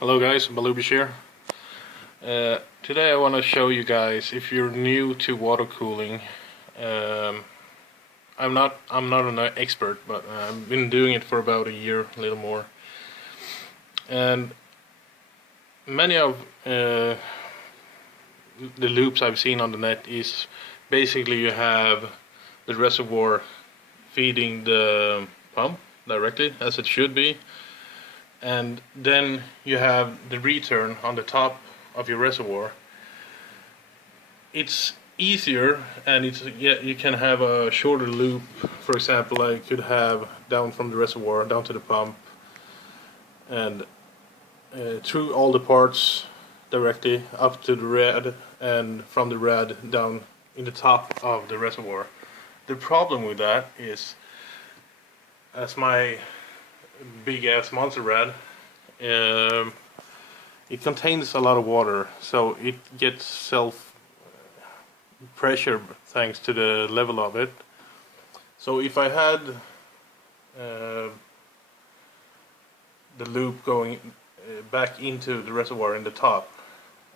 Hello guys, Balubish here. Today I want to show you guys, if you're new to water cooling, I'm not an expert, but I've been doing it for about a year, a little more. And many of the loops I've seen on the net is basically you have the reservoir feeding the pump directly, as it should be. And then you have the return on the top of your reservoir. It's easier, and you can have a shorter loop. For example, I could have down from the reservoir down to the pump and through all the parts directly up to the rad, and from the rad down in the top of the reservoir. The problem with that is, as my big ass monster rad, it contains a lot of water, so it gets self pressure thanks to the level of it. So if I had the loop going back into the reservoir in the top,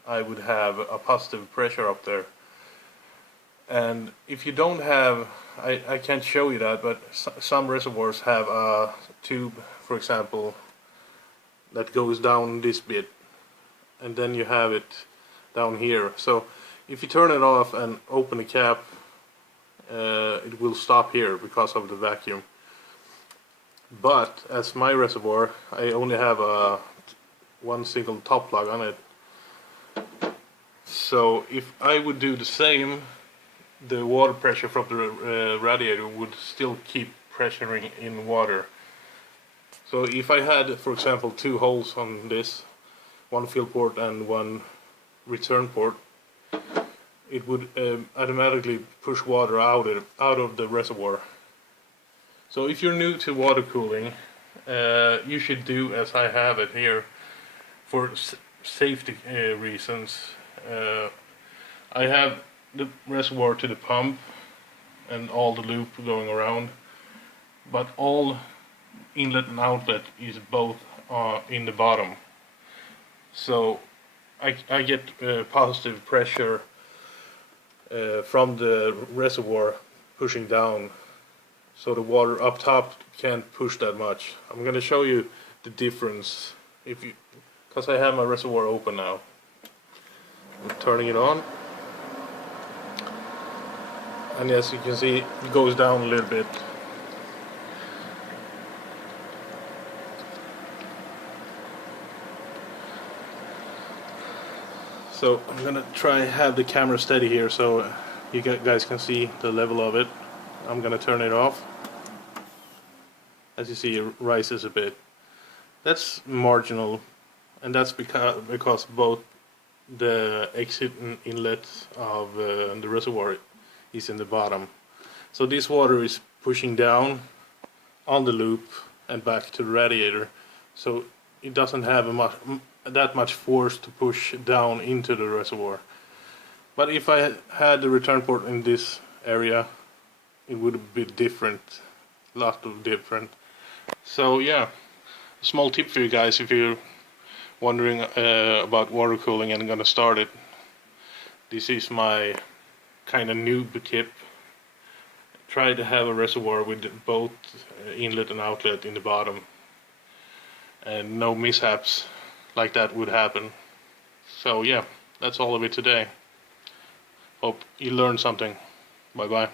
I would have a positive pressure up there. And if you don't have, I can't show you that, but some reservoirs have a tube, for example, that goes down this bit, and then you have it down here. So if you turn it off and open the cap, it will stop here because of the vacuum. But as my reservoir, I only have one single top plug on it. So if I would do the same, the water pressure from the radiator would still keep pressuring in water. So if I had, for example, two holes on this, one fill port and one return port, it would automatically push water out of the reservoir. So if you're new to water cooling, you should do as I have it here for safety reasons. I have the reservoir to the pump and all the loop going around, but all inlet and outlet is both in the bottom. So I get positive pressure from the reservoir pushing down, so the water up top can't push that much. I'm going to show you the difference because I have my reservoir open now. I'm turning it on, and as you can see, it goes down a little bit. So I'm gonna try have the camera steady here so you guys can see the level of it. I'm gonna turn it off. As you see, it rises a bit. That's marginal, and that's because both the exit and inlet of the reservoir is in the bottom. So this water is pushing down on the loop and back to the radiator, so it doesn't have that much force to push down into the reservoir. But if I had the return port in this area, it would be different, lot of different. So yeah, a small tip for you guys if you're wondering about water cooling and gonna start it. This is my kind of noob tip. Try to have a reservoir with both inlet and outlet in the bottom, and no mishaps like that would happen. So yeah, that's all of it today. Hope you learned something. Bye bye.